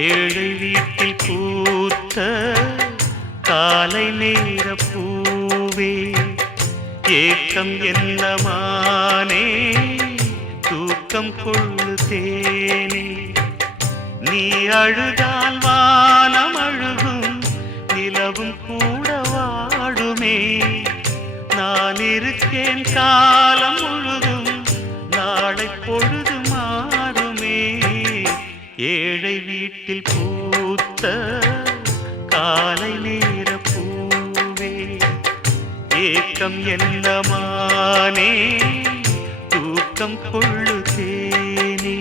ஏழை வீட்டில் பூத்த காலை நேர பூவே ஏக்கம் என்னமானே தூக்கம் கொள்ளுதேனே நீ அழுதால் வானம் அழுகும் நிலவும் கூட வாடுமே நான் இருக்கேன் காலம் முழுதும் நாளை பொழுது மாறுமே ஏழை வீட்டில் பூத்த காலை நேர பூவே ஏக்கம் என்னமானே தூக்கம் கொள்ளுதேனே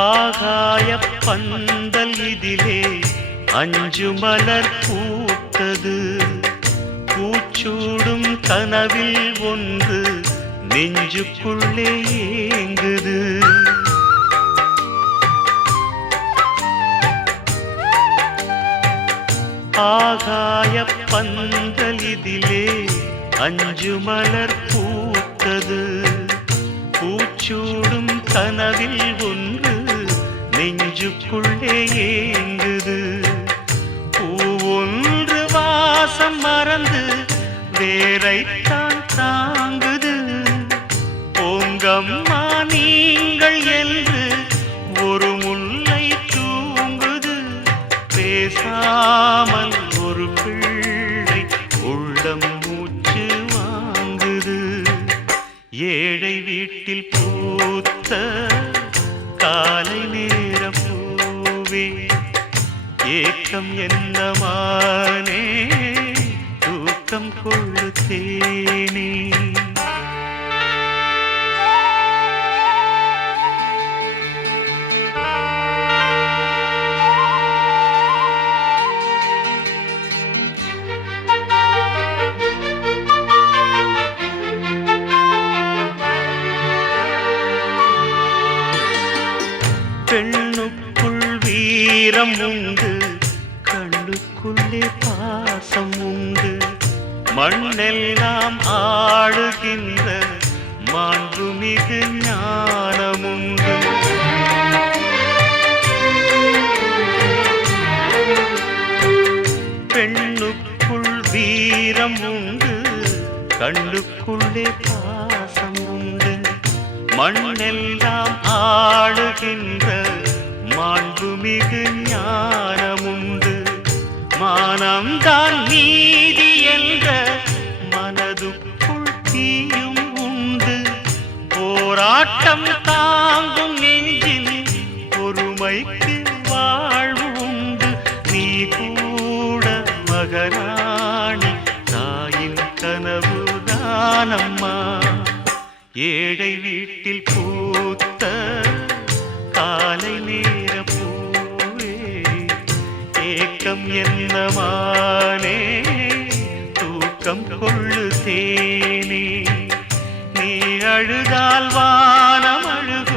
ஆகாய பந்தல் இதிலே அஞ்சு மலர் பூத்தது பூச்சூடும் கனவில் ஒன்று நெஞ்சுக்குள்ளே ஏங்குது ஆகாய பந்தல் இதிலே அஞ்சு மலர் பூத்தது பூச்சூடும் கனவில் ஒன்று நெஞ்சுக்குள்ளே ஏங்குது பூவொன்று வாசம் மறந்து வேரைத்தான் தாங்குது பொங்கம்மா நீங்கள் என்று ஒரு முல்லை தூங்குது பேசாமல் ஒரு பிள்ளை உள்ளம் மூச்சு வாங்குது ஏழை வீட்டில் பூத்த காலை நேர பூவே ஏக்கம் என்னமானே தூக்கம் கொள்ளுதேனே பெண்ணுக்குள் வீரம் உண்டு கண்ணுக்குள்ளே பாசம் உண்டு மண்ணெல்லாம் ஆடுகின்ற மாண்புமிகு ஞானமுண்டு பெண்ணுக்குள் வீரம் உண்டு கண்ணுக்குள்ளே பாசம் உண்டு மண்ணெல்லாம் ஆடுகின்ற மாண்புமிகு ஞானமுண்டு மானம்தான் நீதி என்ற மனதுக்குள் தீயும் உண்டு போராட்டம் தாங்கும் நெஞ்சில் பொறுமைக்கு வாழ்வு உண்டு நீ கூட மகராணி தாயின் கனவுதானம்மா ஏழை வீட்டில் பூத்த காலை நேர பூவே ஏக்கம் என்னமானே தூக்கம் கொள்ளுதேனே நீ அழுதால் வானம் அழுகும்